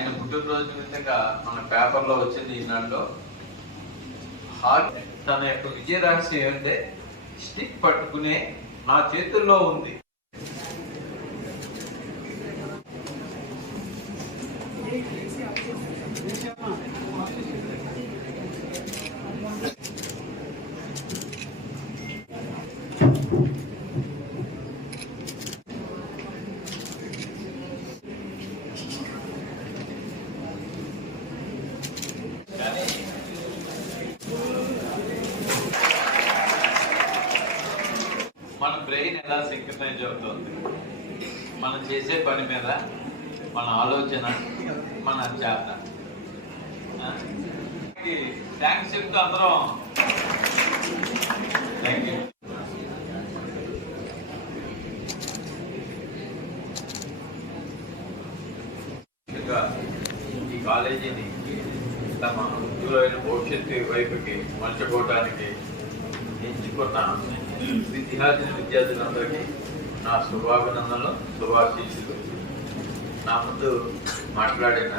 ఆయన పుట్టినరోజు నిమిత్తంగా మన పేపర్లో వచ్చింది ఈనాడులో. హార్ట్ తన యొక్క విజయ రహస్యం ఏంటంటే స్టిక్ పట్టుకునే నా చేతుల్లో ఉంది. కానీ మన బ్రెయిన్ ఎలా సింక్రనైజ్ అవుతుంది? మనం చేసే పని మీద మన ఆలోచన మన చేత థ్యాంక్స్ చెప్తూ అందరం. థ్యాంక్ యూ ఈ కాలేజీని తమ ఉజ్వలమైన భవిష్యత్తు వైపుకి మలుచుకోవడానికి ఎంచుకున్న విద్యార్థిని విద్యార్థులందరికీ నా శుభాభినందనలు శుభాశీస్సులు. నా ముందు మాట్లాడిన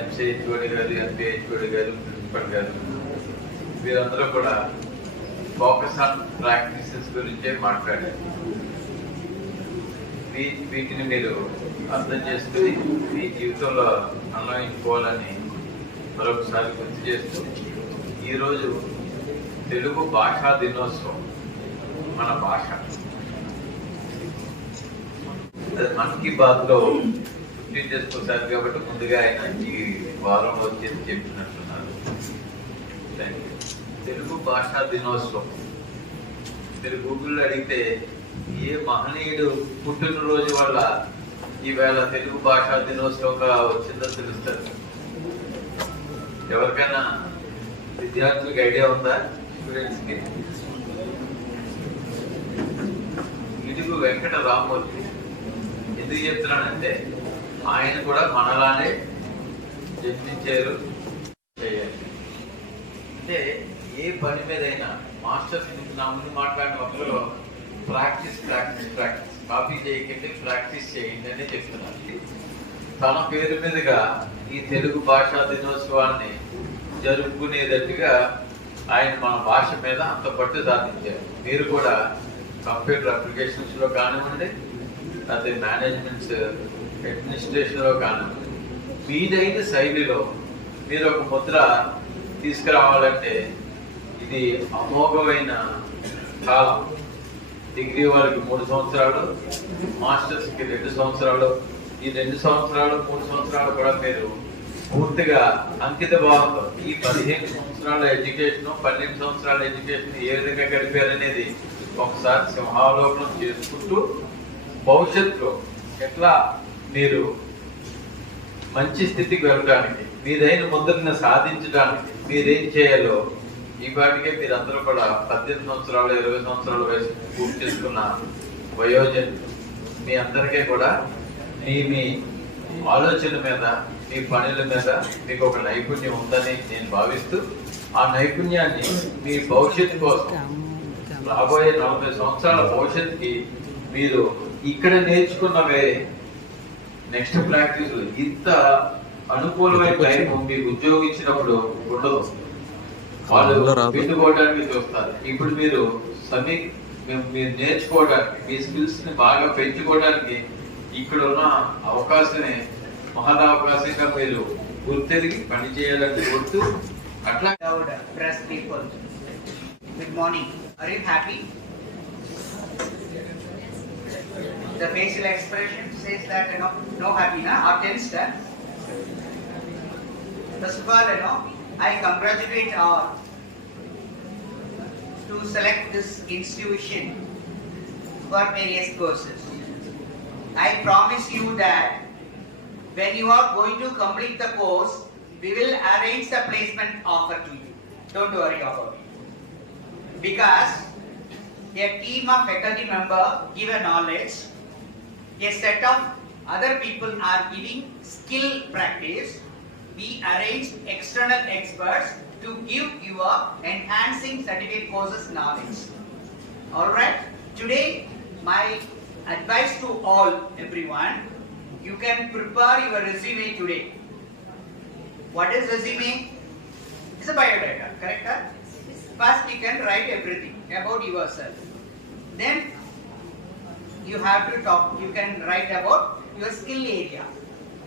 ఎంసీహెచ్ఓడి గారు ఎంపీహెచ్ఓడి గారు ప్రిన్సిపల్ గారు వీరందరూ కూడా ఫోకస్ ఆన్ ప్రాక్టీసెస్ గురించే మాట్లాడారు. వీటిని మీరు అర్థం చేసుకుని మీ జీవితంలో అన్వయించుకోవాలని మరొకసారి గుర్తు చేస్తూ ఈరోజు తెలుగు భాషా దినోత్సవం. మన భాష. అది మన్ కీ బాత్లో గుర్తు చేసుకుంటారు కాబట్టి ముందుగా ఆయన ఈ వారం వచ్చేది చెప్పినట్టున్నారు తెలుగు భాషా దినోత్సవం. మీరు గూగుల్లో అడిగితే ఏ మహనీయుడు పుట్టినరోజు వల్ల ఈవేళ తెలుగు భాషా దినోత్సవంగా వచ్చిందో తెలుస్తుంది. ఎవరికైనా విద్యార్థులకు ఐడియా ఉందా? ఇదిగు వెంకట రామూర్తి ఎందుకు చెప్తున్నానంటే ఆయన కూడా మనలానే జన్మించారు చేయాలి. అంటే ఏ పని మీదైనా మాస్టర్స్ నుంచి నా ముందు మాట్లాడిన ఒకరు ప్రాక్టీస్ ప్రాక్టీస్ ప్రాక్టీస్. కాపీ చేయకండి ప్రాక్టీస్ చేయండి అని చెప్తున్నారు. తన పేరు మీదుగా ఈ తెలుగు భాషా దినోత్సవాన్ని జరుపుకునేటట్టుగా ఆయన మన భాష మీద అంత పట్టు సాధించారు. మీరు కూడా కంప్యూటర్ అప్లికేషన్స్లో కానివ్వండి లేకపోతే మేనేజ్మెంట్స్ అడ్మినిస్ట్రేషన్లో కానివ్వండి మీదైన శైలిలో మీరు ఒక ముద్ర తీసుకురావాలంటే ఇది అమోఘమైన కాలం. డిగ్రీ వాళ్ళకి మూడు సంవత్సరాలు మాస్టర్స్కి రెండు సంవత్సరాలు ఈ రెండు సంవత్సరాలు మూడు సంవత్సరాలు కూడా మీరు పూర్తిగా అంకిత భావంతో ఈ పదిహేను సంవత్సరాల ఎడ్యుకేషన్ పన్నెండు సంవత్సరాల ఎడ్యుకేషన్ ఏ విధంగా గడిపారనేది ఒకసారి సింహావలోకనం చేసుకుంటూ భవిష్యత్తులో ఎట్లా మీరు మంచి స్థితికి వెళ్ళడానికి మీదైన ముద్రను సాధించడానికి మీరేం చేయాలో ఇవాటికే మీరందరూ కూడా పద్దెనిమిది సంవత్సరాలు ఇరవై సంవత్సరాల వయసు పూర్తి చేసుకున్న వయోజనులు. మీ అందరికీ కూడా మీ మీ ఆలోచన మీద మీ పనుల మీద మీకు ఒక నైపుణ్యం ఉందని నేను భావిస్తూ ఆ నైపుణ్యాన్ని మీ భవిష్యత్తు కోసం రాబోయే నలభై సంవత్సరాల భవిష్యత్తుకి మీరు ఇక్కడ నేర్చుకున్నవే నెక్స్ట్ ప్రాక్టీస్ ఇంత అనుకూలమైన టైం మీకు ఉద్యోగం ఇచ్చినప్పుడు ఉండదు. వాళ్ళు పెట్టుకోవడానికి చూస్తారు. ఇప్పుడు మీరు సమీ మీరు నేర్చుకోవడానికి మీ స్కిల్స్ని బాగా పెంచుకోవడానికి ఇక్కడ ఉన్న అవకాశమే మహదవకాశంగా మీరు గుర్తెరిగి పని చేయాలని కోరుతూ అట్లా Loud press people. Good morning. Are you happy? The facial expression says that you know no happy na or tensed. huh? First of all, you know I congratulate our to select this institution for various courses. I promise you that when you are going to complete the course, we will arrange the placement offer to you. Don't worry about it. Because a team of faculty member give a knowledge, a set of other people are giving skill practice. We arrange external experts to give your enhancing certificate courses knowledge. Alright, today my advice to all everyone, you can prepare your resume today. What is resume? It's a biodata, correct? huh? First, you can write everything about yourself. Then, you have to talk, you can write about your skill area.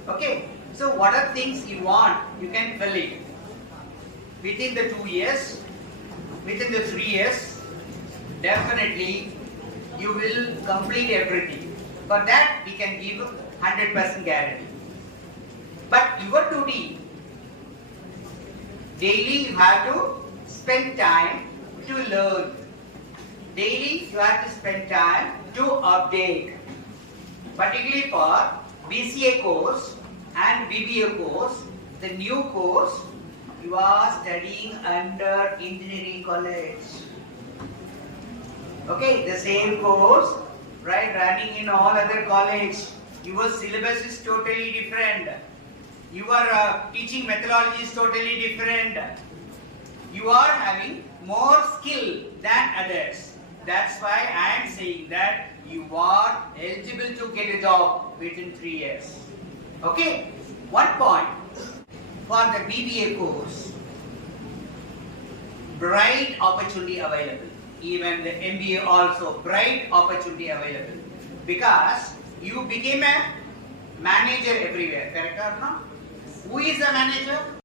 Okay? So, what are things you want, you can fill it. Within the two years, within the three years, definitely you will complete everything. For that, we can give 100% guarantee. But your duty, daily you have to spend time to learn. Daily you have to spend time to update. Particularly for BCA course and BBA course, the new course you are studying under engineering college. Okay, the same course, right, running in all other college. Your syllabus is totally different. Your uh, teaching methodology is totally different. You are having more skill than others. That's why I am saying that you are eligible to get a job within three years. Okay, one point for the BBA course, bright opportunity available. Even the MBA also bright opportunity available because you became a manager everywhere. Correct or not? Who is the manager?